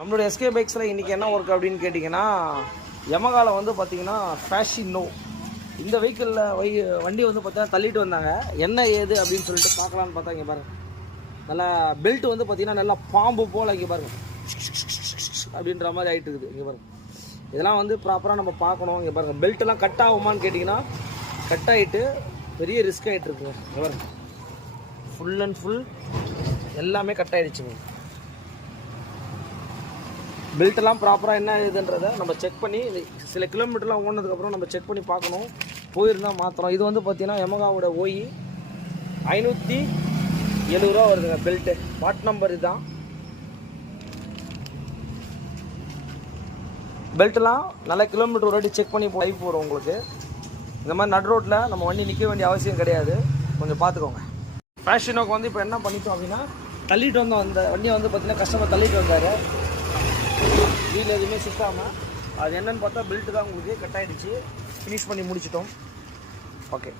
நம்மளுடைய எஸ்கே பைக்ஸில் இன்றைக்கி என்ன ஒர்க் அப்படின்னு கேட்டிங்கன்னா, யமகாவில் வந்து பார்த்திங்கன்னா ஃபேஷினோ இந்த வெஹிக்கிளில் வண்டி வந்து பார்த்தீங்கன்னா தள்ளிட்டு வந்தாங்க. என்ன ஏது அப்படின்னு சொல்லிட்டு பார்க்கலான்னு பார்த்தா இங்கே பாருங்கள், நல்லா பெல்ட் வந்து பார்த்திங்கன்னா நல்லா பாம்பு போல் இங்கே பாருங்கள் அப்படின்ற மாதிரி ஆகிட்டு இருக்குது. இங்கே பாருங்கள், இதெல்லாம் வந்து ப்ராப்பராக நம்ம பார்க்கணும். இங்கே பாருங்கள், பெல்ட்டெல்லாம் கட் ஆகுமான்னு கேட்டிங்கன்னா கட் ஆகிட்டு பெரிய ரிஸ்க் ஆகிட்டு இருக்குங்க. இங்கே பாருங்கள், ஃபுல் அண்ட் ஃபுல் எல்லாமே கட் ஆகிடுச்சுங்க. பெல்ட்டெல்லாம் ப்ராப்பராக என்ன இதுன்றதை நம்ம செக் பண்ணி சில கிலோமீட்டர்லாம் ஓடினதுக்கப்புறம் நம்ம செக் பண்ணி பார்க்கணும். போயிருந்தால் மாத்திரம். இது வந்து பார்த்திங்கன்னா யமகாவோட ஓய் 570 ரூபா வருதுங்க பெல்ட்டு. வாட் நம்பர் இதுதான். பெல்ட்டெல்லாம் நல்லா கிலோமீட்டர் ஒரு வாட்டி செக் பண்ணி லைஃப் போகிறோம் உங்களுக்கு. இந்த மாதிரி நட் ரோட்டில் நம்ம வண்டி நிற்க வேண்டிய அவசியம் கிடையாது, கொஞ்சம் பார்த்துக்கோங்க. ஃபேஷினோக்கு வந்து இப்போ என்ன பண்ணிட்டோம் அப்படின்னா, தள்ளிட்டு வந்தோம். அந்த வண்டியை வந்து பார்த்திங்கன்னா கஸ்டமர் தள்ளிட்டு வந்தார். வீல் எதுவுமே சுத்தாமல். அது என்னென்னு பார்த்தா பெல்ட்டு தான் உங்களுக்கு கட் ஆகிடுச்சு. ஃபினிஷ் பண்ணி முடிச்சிட்டோம். ஓகே.